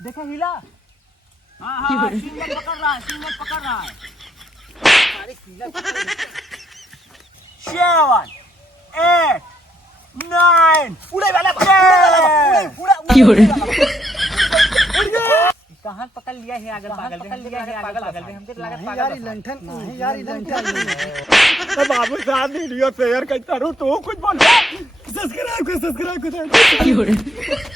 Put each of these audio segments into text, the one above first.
देखा हिला। हाँ सिग्नल पकड़ रहा है, सिग्नल पकड़ रहा है। अरे सिग्नल पकड़ रहा है। 7 8 9 उड़े वाला कहाँ पकड़ लिया है? अगर पागल में हमको लगा यार लंठन नहीं यार लंठन। बाबू साहब वीडियो शेयर करता रहो तो कुछ बोल सब्सक्राइब कर।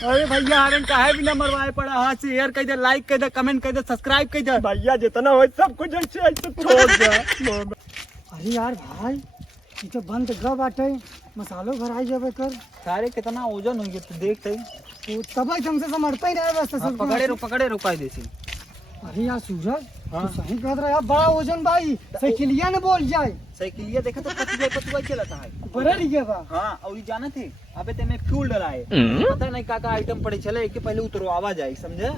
अरे भैया हरन काहे बिना मरवाए पड़ा। हाँ शेयर कर दे, लाइक कर दे, कमेंट कर दे, सब्सक्राइब कर दे भैया। जितना हो सब कुछ ऐसे छोड़ दे। अरे यार भाई ये तो बंद ग बाटे, मसालो भराई जाबे कर। सारे कितना ओजन हो गया तू देखते तो तब हमसे समझता ही नहीं बस सब पकड़े रुका देसी। अरे यार सूरज तू सही कह रहा है, बड़ा वजन भाई। साइकिलिया ने बोल जाए। साइकिलिया देखा तो पतुआ चलता है बड़ा लिया बा। हाँ और ये जाना थे अबे ते में फ्यूल डलाए पता नहीं का आइटम पड़े चले कि पहले उतरवावा जाए समझे।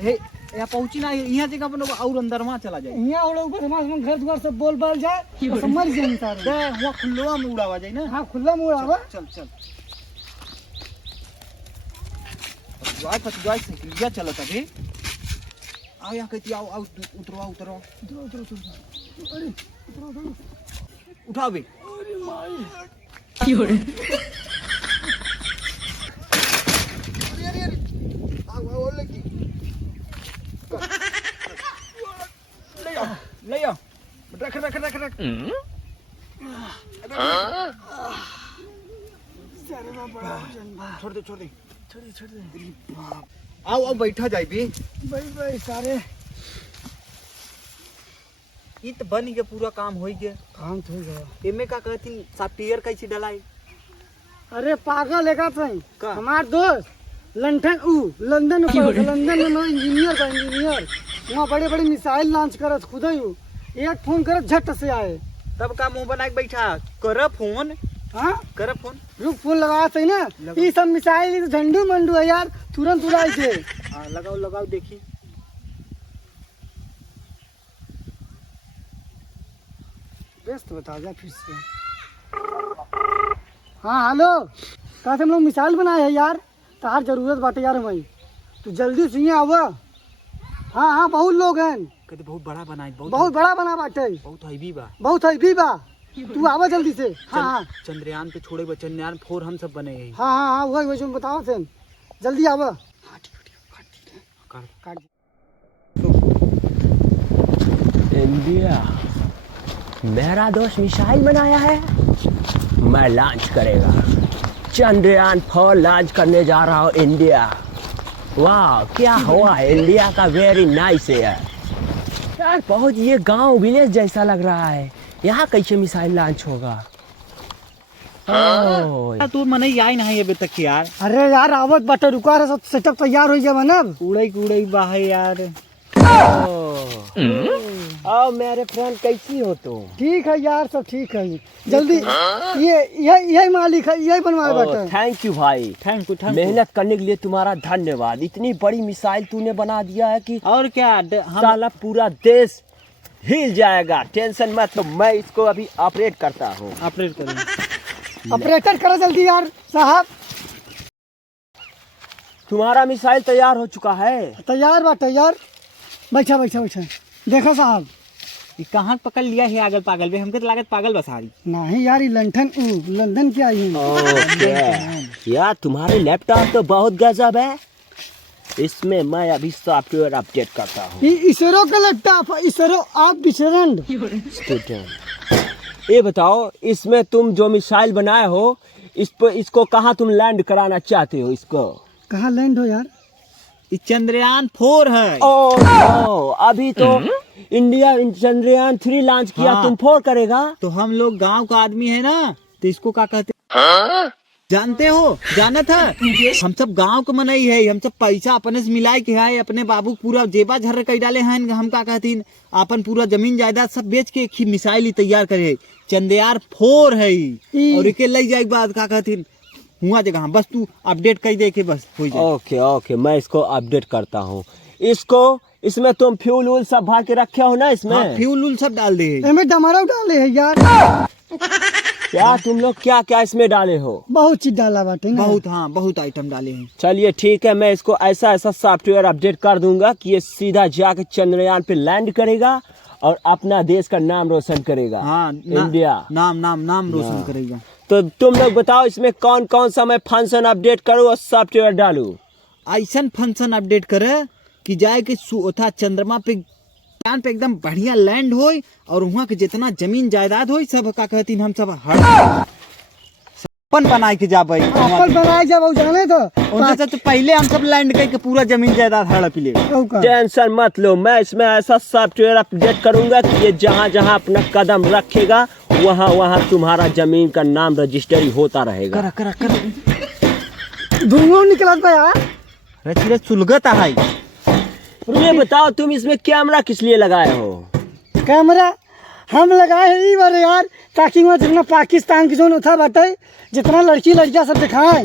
हे यहाँ पहुंची ना यहाँ जगह अपन और अंदर वहाँ चला जाए। यहाँ और ऊपर हमारे घर द्वार सब बोल बाल जाए तो समझ जाए सारे। वहाँ खुला में उड़ावा जाए ना। हाँ खुला में उड़ावा। चल चल पतुआ साइकिलिया चलता है। आओ यहाँ कहती आओ आओ उतरवा उतरो अरे उठाओ बे। अरे माई ले आओ रख रख रख रख। छोड़ दे छोड़ दे छोड़ दे। आओ आओ बैठा जाए भी भाई सारे ये तो बन गया पूरा काम हो गया। काम तो हो गया। एमे का कहती सॉफ्टवेयर कैसे डलाई? अरे पागल है का हमार दोस्त लंठन लंदन में नो इंजीनियर का इंजीनियर वहाँ बड़े बड़े मिसाइल लॉन्च करत खुद ही एक फोन करत झट से आए। तब का मुंह बना के बैठा कर फोन। हाँ कर फोन रुक फोन लगा सही ना। ये सब मिसाइल झंडू मंडू है यार, तुरंत उड़ाई थे। हाँ लगाओ लगाओ देखी। व्यस्त बता जा फिर से। हाँ हेलो कहा हम लोग मिसाइल बनाए है यार, तार जरूरत बाटे यार भाई, तू जल्दी से यहाँ आवा। हाँ बहुत लोग हैं। कहते बहुत बड़ा बना है। बहुत बड़ा बना बाटे, बहुत हैवी बा। बहुत हैवी बा। तू आवा जल्दी से। हाँ चंद्रयान पे छोड़े चंद्रयान 4 हम सब बने हैं। हाँ वही बताओ थे जल्दी आवा। इंडिया मेरा दोस्त मिसाइल बनाया है, मैं लॉन्च करेगा। चंद्रयान 4 लॉन्च करने जा रहा हूँ इंडिया। वाह क्या हुआ है, इंडिया का वेरी नाइस है यार। बहुत ये गांव विलेज जैसा लग रहा है, यहाँ कैसे मिसाइल लॉन्च होगा। तू मन आई नहीं अभी तक यार। अरे यार आवत बटे रुका रहा, सब सेटअप तैयार हो गया ना। उड़ई बाहे यार। आओ मेरे फ्रेंड कैसी हो तुम? ठीक है यार सब ठीक है। जल्दी यही मालिक है, यही बनवाए बटे। थैंक यू भाई, थैंक यू। मेहनत करने के लिए तुम्हारा धन्यवाद। इतनी बड़ी मिसाइल तूने बना दिया है कि और क्या साला पूरा देश हिल जाएगा। टेंशन मत, तो मैं इसको अभी ऑपरेट करता हूँ। ऑपरेट करो, ऑपरेटर करो जल्दी यार साहब। तुम्हारा मिसाइल तैयार हो चुका है। तैयार बाटे यार। बैठा देखो साहब ये कहाँ पकड़ लिया है अगल पागल में। हमको तो लागत पागल बसारी नहीं यार। ये लंदन क्या यार तुम्हारे लैपटॉप तो बहुत गजब है। इसमें मैं अभी सॉफ्टवेयर अपडेट करता हूँ। इसरो का लैपटॉप, इसरो आप स्टूडेंट। ये बताओ इसमें तुम जो मिसाइल बनाए हो इसको कहाँ तुम लैंड कराना चाहते हो? इसको कहाँ लैंड हो यार? ये चंद्रयान 4 है। अभी तो इंडिया चंद्रयान 3 लॉन्च किया। हाँ। तुम 4 करेगा? तो हम लोग गांव का आदमी है ना, तो इसको क्या कहते जानते हो? जाना था हम सब गांव के मनई है। हम सब पैसा अपने से मिलाए के है, अपने बाबू पूरा जेबा झर कर डाले हैं। हम क्या कहते अपन पूरा जमीन जायदाद सब बेच के मिसाइल तैयार करे। चंद्रयान 4 है और एक ले जाए बाद क्या कहते हुआ जगह। बस तू अपडेट कर दे के बस हो जाए। ओके मैं इसको अपडेट करता हूँ। इसमें तुम फ्यूल वूल सब भर के रखे हो ना? इसमें फ्यूल वूल सब डाल दे। डमरा डाले है यार। क्या तुम लोग क्या क्या इसमें डाले हो? बहुत चीज डाला बाटे ना। बहुत, हाँ बहुत आइटम डाले हैं। चलिए ठीक है, मैं इसको ऐसा ऐसा सॉफ्टवेयर अपडेट कर दूंगा कि ये सीधा जाके चंद्रयान पे लैंड करेगा और अपना देश का नाम रोशन करेगा। हाँ इंडिया नाम रोशन करेगा। तो तुम लोग बताओ इसमें कौन कौन सा मैं फंक्शन अपडेट करूँ और सॉफ्टवेयर डालूं? ऐसा फंक्शन अपडेट करे कि जाए कि था चंद्रमा पे चांद पे एकदम बढ़िया लैंड होई और वहाँ के जितना जमीन जायदाद होई सब का कहती हम सब अपन बनाए के जाबे। अपन बनाए जब जाने तो पहले हम सब लैंड करके पूरा जमीन जायदाद हड़प ले। टेंशन मत लो, मैं इसमें ऐसा सॉफ्टवेयर अपडेट करूंगा कि ये जहाँ जहाँ अपना कदम रखेगा वहाँ वहाँ तुम्हारा जमीन का नाम रजिस्ट्री होता रहेगा। कर धुआं निकलत बा यार। रे सुलगत है। ये बताओ तुम इसमें कैमरा किस लिए लगाए हो? कैमरा हम लगाए हैं ई बार यार, ताकि वहाँ जितना पाकिस्तान की जो था बाटे जितना लड़की लड़कियां सब दिखाएं।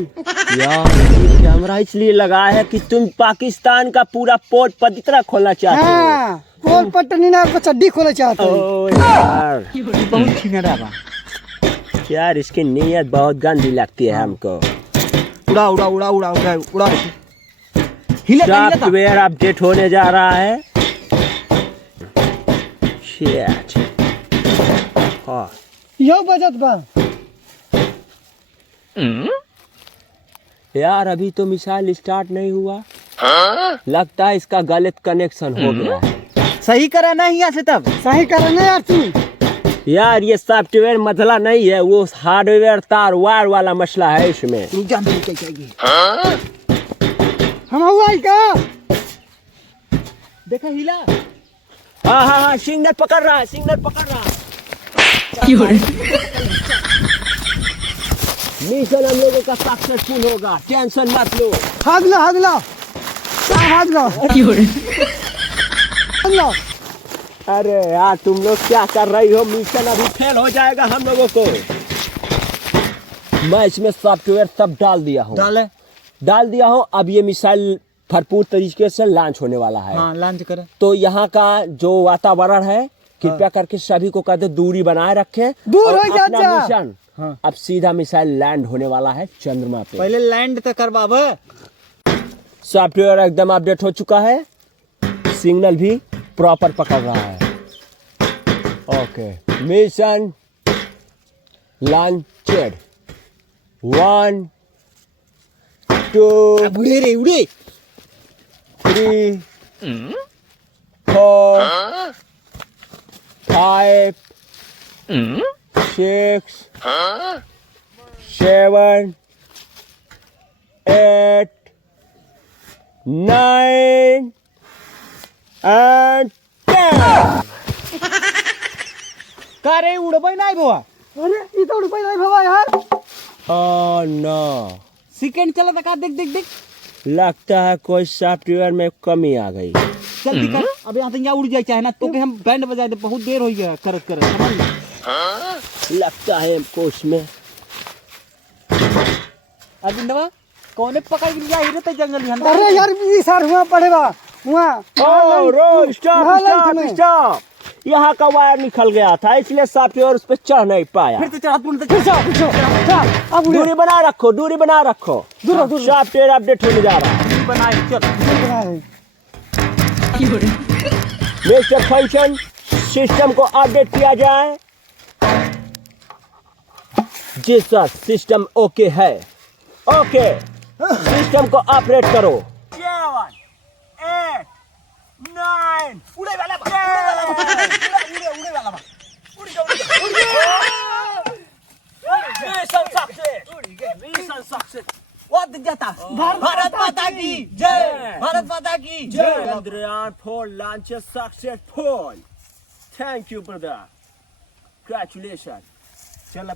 यार ये कैमरा इसलिए लगाया है कि तुम पाकिस्तान का पूरा पोर्ट पवित्र खोलना चाहते हो। हाँ, पोल पट्टनी ना आपको चड्डी खोलना चाहते हो। ओ यार बहुत छिनरा बा यार, इसकी नीयत बहुत गंदी लगती है हमको। उड़ा उड़ा उड़ा उड़ा उड़ा उड़ा सॉफ्टवेयर अपडेट होने जा रहा है। Shit. हाँ। यो बजट बा यार अभी तो मिसाइल स्टार्ट नहीं हुआ। लगता है इसका गलत कनेक्शन हो गया है। सही करा ना यहाँ से तब सही करना यार तू। यार ये सॉफ्टवेयर मसला नहीं है, वो हार्डवेयर तार वायर वाला मसला है इसमें। रुक जा मेरी क्या चाहिए। हम हुआ का देखा हिला। हाँ हाँ हाँ, सिग्नल पकड़ रहा है, सिग्नल पकड़ रहा है। मिशन हम लोगों का सक्सेसफुल होगा, टेंशन मत लो। हागला हागला हागला हागला। अरे यार तुम लोग क्या कर रही हो? मिशन अभी फेल हो जाएगा हम लोगों को। मैं इसमें सॉफ्टवेयर सब डाल दिया हूँ। डाल दिया हूँ। अब ये मिसाइल भरपूर तरीके से लॉन्च होने वाला है। हाँ लॉन्च करे। तो यहाँ का जो वातावरण है कृपया करके सभी को कहते दूरी बनाए रखें। दूर हो जा अपना मिशन हाँ। अब सीधा मिसाइल लैंड होने वाला है चंद्रमा पे। पहले लैंड तो कर बाबा। सॉफ्टवेयर एकदम अपडेट हो चुका है, सिग्नल भी प्रॉपर पकड़ रहा है। Okay, mission launched. 1 2 उड़े रे उड़े। 3 4 5 6 7 8 9 and 10। का रे उड़बे नहीं बुआ। अरे ई तो रुपए नहीं भवा यार। Oh no, सेकंड चला था का देख देख देख। लगता है कोई सॉफ्टवेयर में कमी आ गई। जल्दी कर। अब यहाँ से यहाँ उड़ जाए चाहे ना तो के हम बैंड बजाए दे। बहुत देर हो गया करत करत समझ ली। लगता है हमको उसमें अबिंदवा कौने पकड़ के लिया हीरे ते जंगल में। अरे यार ई सार हुआ पड़ेगा हुआ। ओ रो स्टॉप महालाइट स्टॉप में। स्टॉप, यहाँ का वायर निकल गया था इसलिए सॉफ्टवेयर उस पर चढ़ नहीं पाया। फिर तो चढ़ात पुन अब उड़े दूरी बना रखो, दूरी बना रखो। सॉफ्टवेयर अपडेट होने जा रहा है। बनाए चल। मिस्टर फंक्शन सिस्टम को अपडेट किया जाए। जी सर, सिस्टम ओके है। ओके, सिस्टम को ऑपरेट करो। 7 8 9 उड़े वाला बा, उड़े वाला बा। Mission success, mission success. बहुत जाता। भारत माता की जय, भारत माता की जय। Chandrayaan 4 launch is successful. Thank you, brother. Congratulations. चल